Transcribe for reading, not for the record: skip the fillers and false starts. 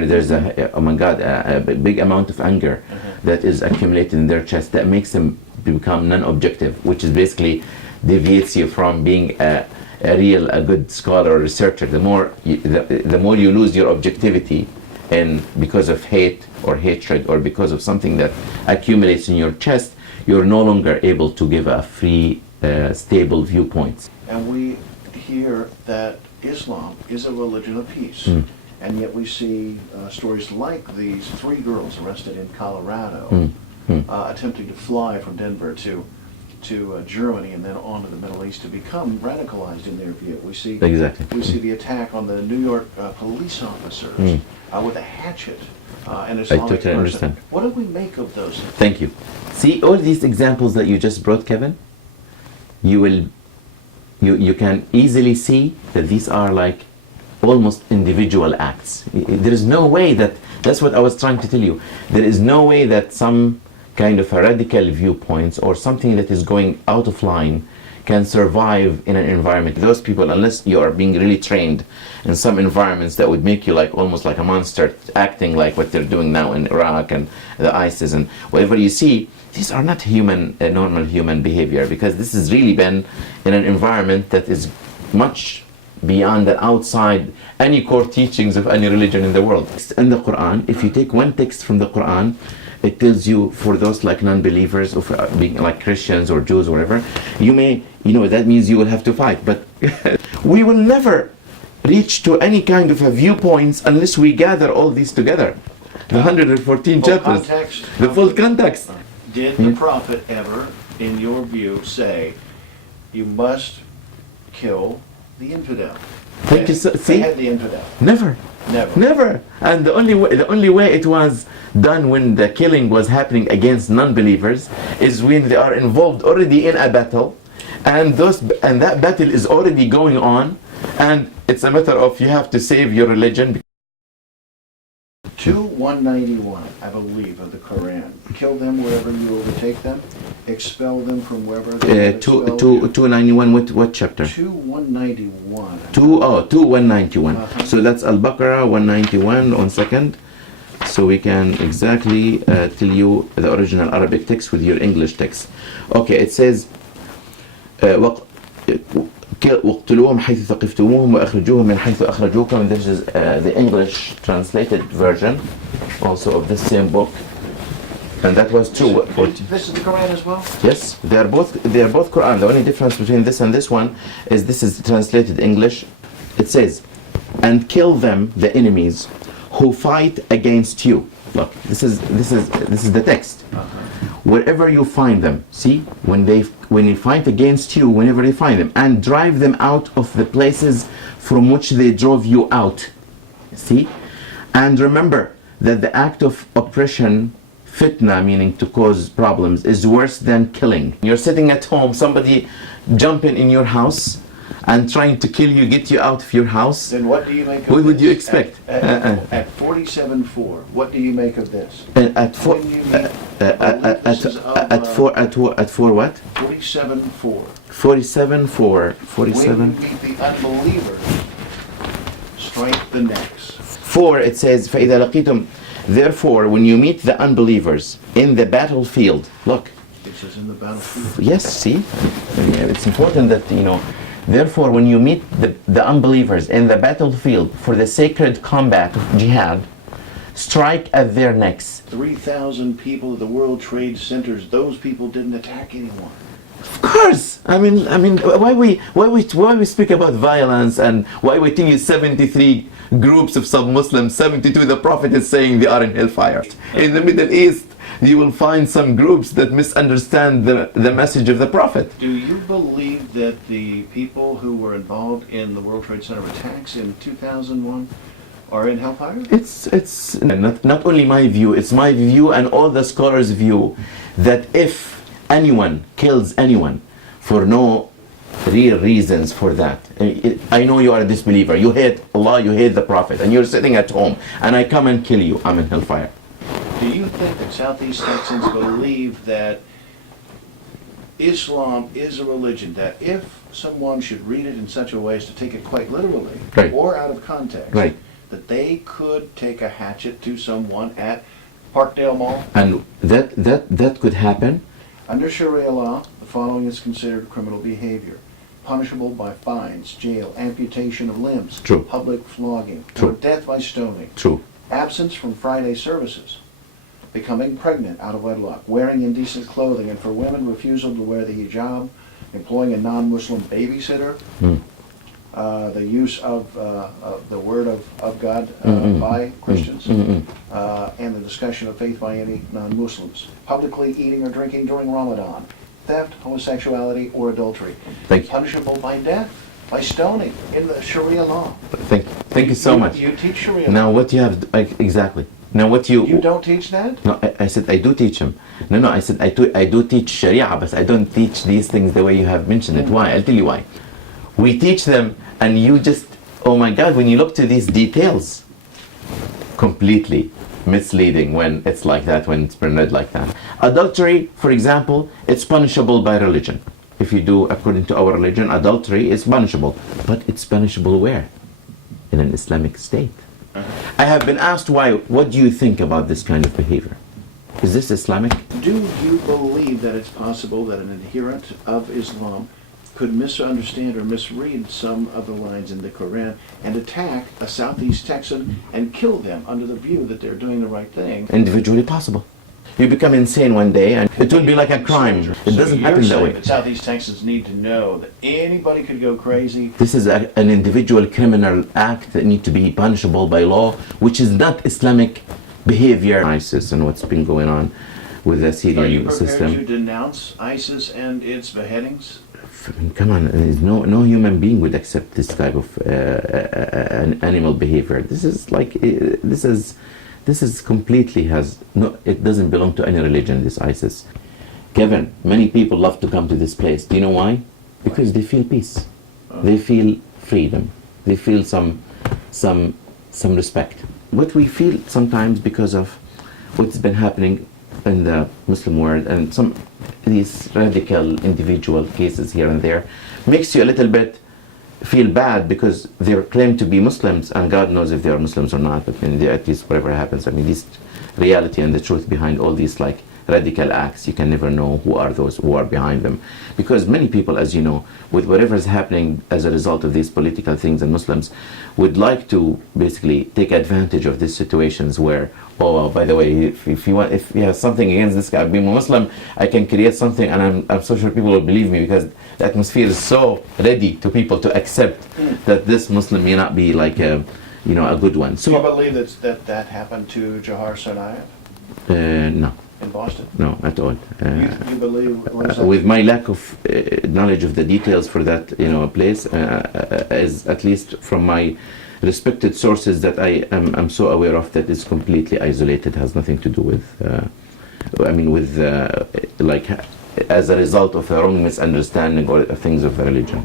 there's oh my God, a big amount of anger that is accumulated in their chest that makes them become non-objective, which is basically deviates you from being a good scholar or researcher. The more you lose your objectivity, and because of hate or hatred or because of something that accumulates in your chest, you're no longer able to give a free, stable viewpoint. And we hear that Islam is a religion of peace. And yet we see stories like these 3 girls arrested in Colorado, attempting to fly from Denver to Germany and then on to the Middle East to become radicalized in their view. We see the attack on the New York police officers with a hatchet. An Islamic I totally understand. What do we make of those? Thank you. See, all these examples that you just brought, Kevin, you can easily see that these are like almost individual acts. There is no way that's what I was trying to tell you. There is no way that some kind of a radical viewpoints or something that is going out of line can survive in an environment. Those people, unless you are being really trained in some environments that would make you like almost like a monster, acting like what they're doing now in Iraq and the ISIS and whatever you see, these are not normal human behavior, because this has really been in an environment that is much beyond the outside any core teachings of any religion in the world. In the Quran, if you take one text from the Quran, it tells you for those like non-believers, of being like Christians or Jews or whatever, that means you will have to fight. But we will never reach to any kind of a viewpoints unless we gather all these together. The 114 chapters, the full context. Did the Prophet ever, in your view, say, you must kill the infidel? Thank you. See, the infidel. Never. And the only way it was done when the killing was happening against non-believers is when they are involved already in a battle, and that battle is already going on, and it's a matter of you have to save your religion. 191, I believe, of the Quran. Kill them wherever you overtake them. Expel them from wherever they have expelled you. 291, what chapter? 191. 191. So that's Al-Baqarah 191. 1 second. So we can exactly tell you the original Arabic text with your English text. Okay, it says وَاقْتُلُوهُمْ حَيْثُ ثَقِفْتُمُوهُمْ وَأَخْرِجُوهُمْ مِنْ حَيْثُ أَخْرَجُوكُمْ. And this is the English translated version also of the same book. And that was true. This is the Quran as well? Yes, they are both Quran. The only difference between this and this one is this is translated English. It says, and kill them, the enemies, who fight against you. Look, this is the text. Wherever you find them, see, when they fight against you, whenever they find them, and drive them out of the places from which they drove you out. See, and remember that the act of oppression, fitna, meaning to cause problems, is worse than killing. You're sitting at home, somebody jumping in your house and trying to kill you, get you out of your house. Then what do you make of what this? Would you expect? At 47.4, what do you make of this? At 4 what? 47.4. 47.4. 47. When you meet the unbeliever, strike the necks. 4, it says, فَإِذَا لَقِيتُمْ. Therefore, when you meet the unbelievers in the battlefield, look. This is in the battlefield. Yes, see? It's important that, therefore, when you meet the unbelievers in the battlefield for the sacred combat of jihad, strike at their necks. 3,000 people at the World Trade Centers, those people didn't attack anyone. Of course. I mean, why we speak about violence, and why we tell you 73 groups of sub-Muslims, 72 the Prophet is saying they are in hellfire. In the Middle East, you will find some groups that misunderstand the message of the Prophet. Do you believe that the people who were involved in the World Trade Center attacks in 2001 are in hellfire? It's not only my view, it's my view and all the scholars' view that if anyone kills anyone for no real reasons for that, I know you are a disbeliever, you hate Allah, you hate the Prophet, and you're sitting at home, and I come and kill you, I'm in hellfire. Do you think that Southeast Texans believe that Islam is a religion, that if someone should read it in such a way as to take it quite literally, right, or out of context, right, that they could take a hatchet to someone at Parkdale Mall? And that could happen. Under Sharia law, the following is considered criminal behavior, punishable by fines, jail, amputation of limbs, True. public flogging, True. or death by stoning, True. absence from Friday services, becoming pregnant out of wedlock, wearing indecent clothing, and for women, refusal to wear the hijab, employing a non-Muslim babysitter, the use of the word of God by Christians, and the discussion of faith by any non-Muslims, publicly eating or drinking during Ramadan, theft, homosexuality, or adultery. Thank you. Punishable by death, by stoning, in the Sharia law. Thank you so much. You teach Sharia Now law. what you have, exactly. Now what you... You don't teach that? No, I said I do teach them. No, I said I do teach Sharia, but I don't teach these things the way you have mentioned it. Why? I'll tell you why. We teach them, and you just, oh my God, when you look to these details, completely misleading when it's like that, when it's printed like that. Adultery, for example, it's punishable by religion. If you do according to our religion, adultery is punishable. But it's punishable where? In an Islamic state. I have been asked why, what do you think about this kind of behavior? Is this Islamic? Do you believe that it's possible that an adherent of Islam could misunderstand or misread some of the lines in the Quran and attack a Southeast Texan and kill them under the view that they're doing the right thing? Individually possible. You become insane one day and it will be like a crime. It doesn't happen that way. That Southeast Texans need to know that anybody could go crazy. This is an individual criminal act that need to be punishable by law, which is not Islamic behavior. ISIS and what's been going on with the Are you Syrian prepared system. to denounce ISIS and its beheadings? I mean, come on, there's no human being would accept this type of an animal behavior. This is like this is completely has no. It doesn't belong to any religion. This ISIS. Kevin, many people love to come to this place. Do you know why? Because they feel peace. They feel freedom. They feel some respect. What we feel sometimes because of what's been happening in the Muslim world and some these radical individual cases here and there makes you a little bit feel bad because they claim to be Muslims and God knows if they are Muslims or not, but at least whatever happens, I mean, this reality and the truth behind all these like radical acts, you can never know who are those who are behind them, because many people, as you know, with whatever is happening as a result of these political things, and Muslims would like to basically take advantage of these situations where, oh, by the way, if you have something against this guy being a Muslim, I can create something, and I'm so sure people will believe me because the atmosphere is so ready to people to accept that this Muslim may not be like a good one. Do you So believe that happened to Jahar Tsarnaev no. in Boston? No, at all. You believe what is that? With my lack of knowledge of the details for that, place, as at least from my respected sources that I'm so aware of, that it's completely isolated, has nothing to do with, as a result of a wrong misunderstanding or things of religion.